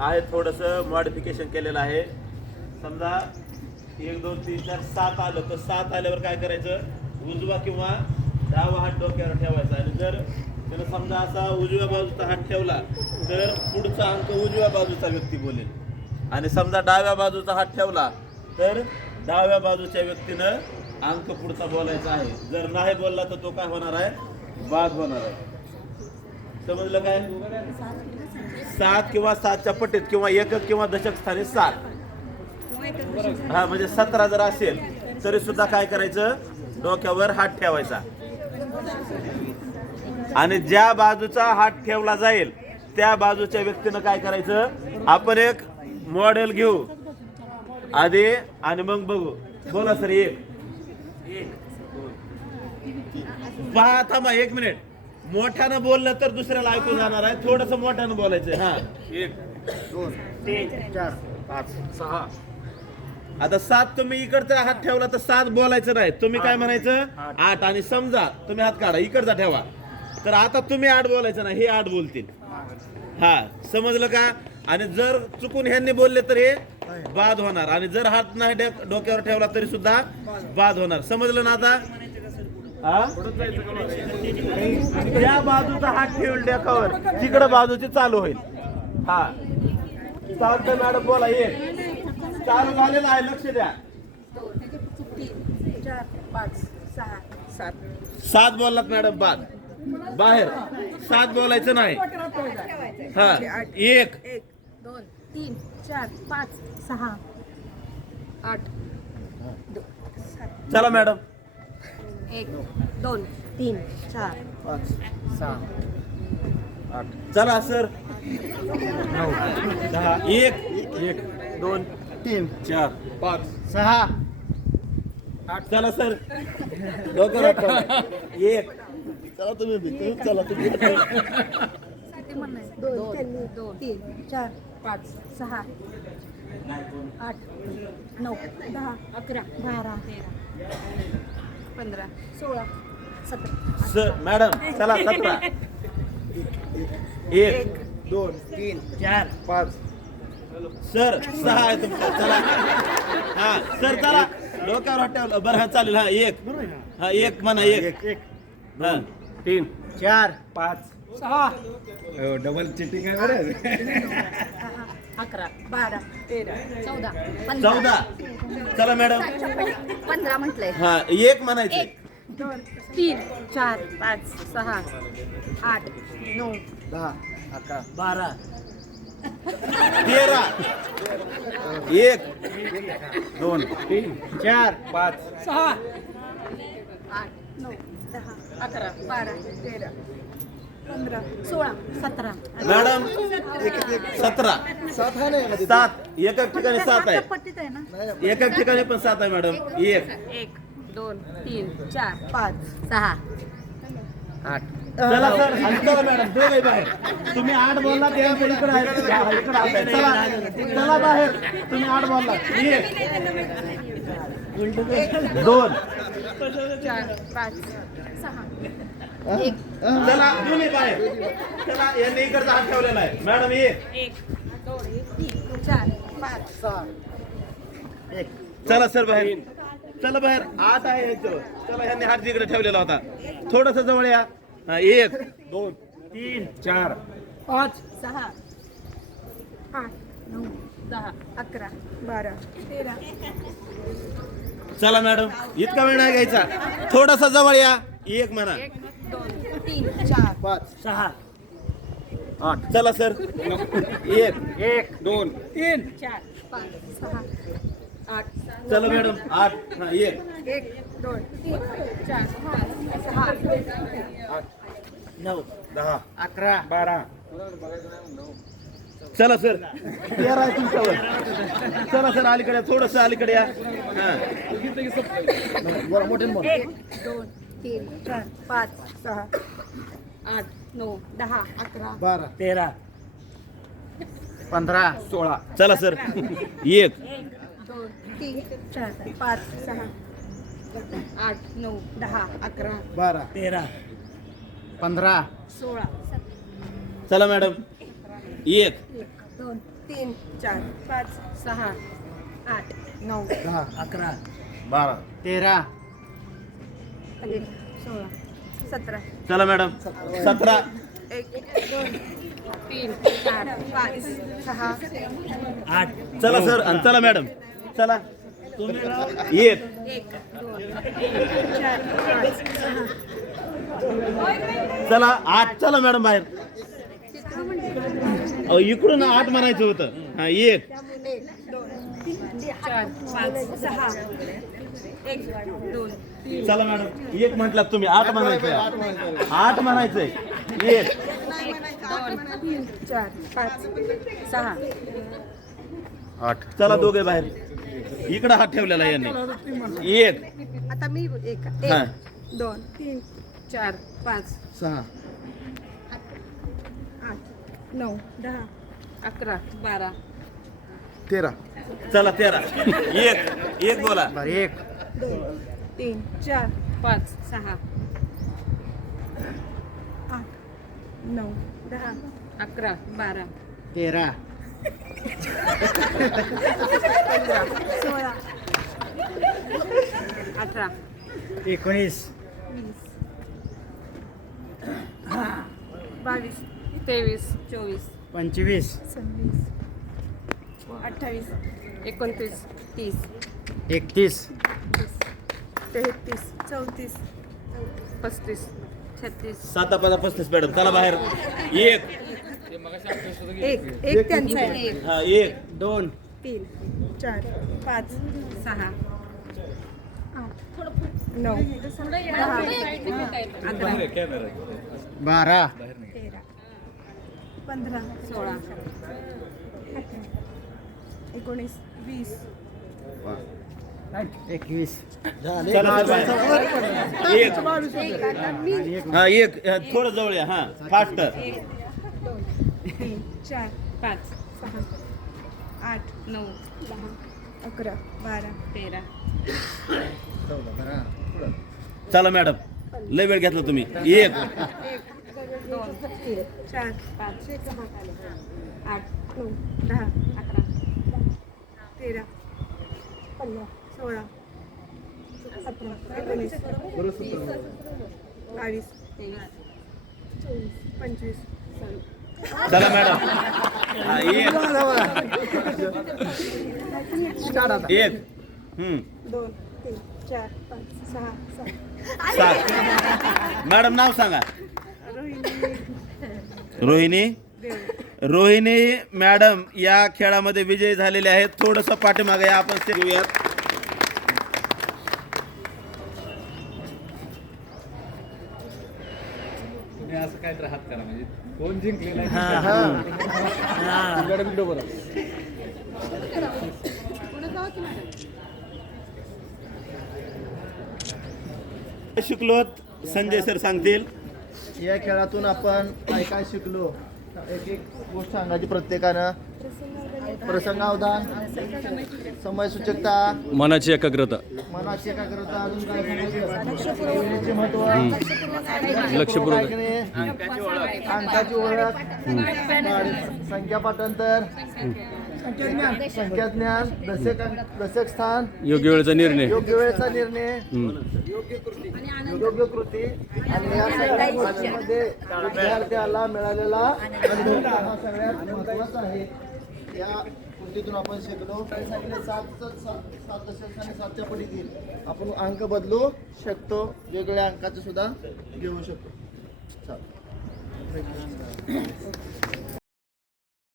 आहे थोडंसं मॉडिफिकेशन केलेलं आहे. समजा एक दोन तीन चार सात आलं तर सात आल्यावर काय करायचं? उजवा किंवा डावा हात डोक्यावर ठेवायचा. आणि जर त्यानं समजा असा उजव्या बाजूचा हात ठेवला तर पुढचा अंक उजव्या बाजूचा व्यक्ती बोलेल. आणि समजा डाव्या बाजूचा हात ठेवला तर डाव्या बाजूच्या व्यक्तीनं अंक पुढचा बोलायचा आहे. जर नाही बोलला तर तो काय होणार आहे? बाद होणार आहे. समजलं काय? सात किंवा सातच्या पट्टीत किंवा एकक किंवा दशक स्थानी सात. हा म्हणजे सतरा जर असेल तरी सुद्धा काय करायचं? डोक्यावर हात ठेवायचा. आणि ज्या बाजूचा हात ठेवला जाईल त्या बाजूच्या व्यक्तीनं काय करायचं? आपण एक मॉडेल घेऊ. आधी आणि मग बघू. बोला सर एक. पहा थांबा एक मिनिट मोठ्यानं बोललं तर दुसऱ्याला ऐकून जाणार आहे. थोडस मोठ्यानं बोलायचं हा. एक दोन तीन चार पाच सहा. आता सात तुम्ही इकडचा हात ठेवला तर सात बोलायचं नाही. तुम्ही काय म्हणायचं? आठ. आणि समजा तुम्ही हात काढा. इकडचा ठेवा. तर आता तुम्ही आठ बोलायचं नाही. हे आठ बोलतील. हा. समजलं का? आणि जर चुकून ह्यांनी बोलले तर हे बाद होणार. आणि जर हात नाही डोक्यावर ठेवला तरी सुद्धा बाद होणार. समजलं ना आता? हा? बाजूचा हात ठेवल डेकावर तिकडं बाजूचे चालू होईल. हा. चालतंय मॅडम बोला ये. चालू झालेलं आहे लक्ष द्या. सात सात बोललात मॅडम बाद. बाहेर. सात बोलायचं नाही. हा. एक. एक दोन तीन चार पाच सहा आठ चला मॅडम. एक दोन तीन चार. पाच सहा आठ. चला सर. नऊ दहा एक एक दोन तीन चार पाच सहा. चला सर. डोक्यावर हात ठेवा. एक. चला तुम्ही बी, तुम्ही चला तुम्ही. दोन दोन तीन चार पाच सहा आठ नऊ दहा अकरा बारा तेरा. पंधरा. सोळा. सतरा. सर मॅडम चला सतरा. एक दोन तीन चार पाच. सर सहा आहे तुमचं चला. हा सर चला. डोक्यावर हात ठेवलं बरं हा चालेल. हा एक. हा एक म्हणा एक. एक हा. तीन. चार पाच. सहा. डबल चिटिंग आहे बरं. अकरा. बारा. तेरा. चौदा. चौदा. चला मॅडम. पंधरा म्हटलंय. हा एक म्हणायचं एक दोन तीन चार पाच सहा आठ नऊ दहा अकरा बारा. तेरा. एक दोन तीन चार पाच सहा. आठ नऊ दहा अकरा बारा तेरा. सोळा सतरा. मॅडम सतरा. सात आहे ना यामध्ये? सात. एका ठिकाणी सात आहे. पट्टीत आहे ना? एका ठिकाणी पण सात आहे मॅडम. एक. एक दोन तीन चार पाच सहा. आठ. चला सर चला मॅडम. दोघे बाहेर. तुम्ही आठ बोलला ते आपण इकडे आहे. इकडे आहे. चला चला बाहेर. तुम्ही आठ बोलला. एक. दोन. चार पाच सहा एक चला तुम्ही बाहेर. चला यांनी इकडचा हात ठेवलेला आहे. मॅडम एक एक दोन तीन चार पाच सहा एक चला सर बाहेर. चला बाहेर. आठ आहे ह्याच्यावर चला ह्यांनी हात तिकडे ठेवलेला होता. थोडस जवळ या. हा, एक दोन तीन चार. पाच सहा आठ नऊ दहा अकरा बारा तेरा. चला मॅडम इतका वेळ नाही घ्यायचा. थोडासा जवळ या. एक म्हणा. एक दोन तीन चार पाच. सहा. आठ. चला सर. एक एक दोन तीन चार पाच सहा आठ. चला मॅडम. आठ हा एक. एक दोन तीन चार पाच सहा. आठ. नऊ दहा अकरा बारा. चला सर. तेरा आहे तुमच्यावर. चला सर अलीकडे थोडस अलीकडे या. बरं मोठे मोठे. एक दोन तीन चार पाच सहा आठ नऊ दहा अकरा बारा. तेरा. पंधरा. सोळा. चला सर. एक एक. दोन तीन चार पाच सहा आठ नऊ दहा अकरा बारा. तेरा. पंधरा. सोळा. चला मॅडम. एक. एक दोन तीन चार पाच सहा आठ नऊ दहा अकरा बारा. तेरा एक सोळा सतरा. चला मॅडम. सतरा. एक दोन तीन चार पाच सहा आठ चला सर आणि चला मॅडम. चला. एक. एक दोन तीन चार पाच सहा. चला आठ. चला मॅडम बाहेर. अहो, इकडून आठ म्हणायचं होतं. हा एक. एक दोन तीन चार पाच सहा एक दोन तीन चला मॅडम एक म्हटलात तुम्ही आठ म्हणायचं आठ म्हणायचंय. एक. दोन तीन चार पाच सहा आठ. चला दोघे बाहेर. इकडं हात ठेवलेला यांनी. एक. आता मी एक. हा. एक दोन तीन चार पाच. सहा. नऊ दहा अकरा बारा. तेरा. चला तेरा. एक एक बोला. बरं एक. दोन तीन चार पाच सहा. आठ नऊ दहा अकरा बारा. तेरा. पंधरा सोळा. अठरा. एकोणीस. वीस. बावीस. तेवीस. चोवीस. पंचवीस. सव्वीस. अठ्ठावीस. एकोणतीस. तीस. एकतीस. तेहतीस. चौतीस. पस्तीस. छत्तीस. साता पाचा पस्तीस मॅडम. चला बाहेर. एक. एक. एक त्यांचा आहे. एक. हा एक. दोन. तीन. चार. पाच. सहा. आठ नऊ. दहा. बारा. पंधरा. सोळा. एकोणीस. वीस. एकवीस. हा एक. थोडं जवळ हा. फास्ट दोन तीन चार. पाच. सहा. आठ. नऊ. दहा अकरा. बारा. तेरा. चला मॅडम. लय वेळ घेतला तुम्ही. एक. एक. दोन तीन चार पाच आठ नऊ दहा अकरा तेरा पंधरा सोळा अठरा एकोणीस बावीस तेवीस चोवीस पंचवीस चला मॅडम हा एक दोन तीन चार पाच सहा सात. सात. मॅडम नाव सांगा. रोहिणी. रोहिणी? मॅडम या खेळामध्ये विजयी झालेले आहेत. थोडस पाठीमागे या, आपण घेऊयात. असं काय तर हात करा म्हणजे कोण जिंकलेला शिकलोत संजय सर सांगतील. या खेळातून आपण काय काय शिकलो? एक एक गोष्ट सांगायची प्रत्येकानं. प्रसंगावधान समयसूचकता मनाची एकाग्रता. मनाची एकाग्रता अजून काय सांगायचं? वेळेचे महत्त्व लक्षपूर्वक. ऐकणे, अंकाची ओळख. संख्या पाठांतर संख्या ज्ञान दशक दशक स्थान. योग्य वेळेचा निर्णय. योग्य वेळेचा निर्णय. हम्म. योग्य कृती आणि या सगळ्या विद्यार्थ्याला मिळालेला अनुभव हा सगळ्यात महत्त्वाचा आहे. या कृतीतून आपण शिकलो. काय सांगितले सात सात सात दशक आणि सातच्या पटीतील आपण अंक बदलू शकतो. वेगवेगळ्या अंकाचं सुद्धा घेऊ शकतो. चालेल.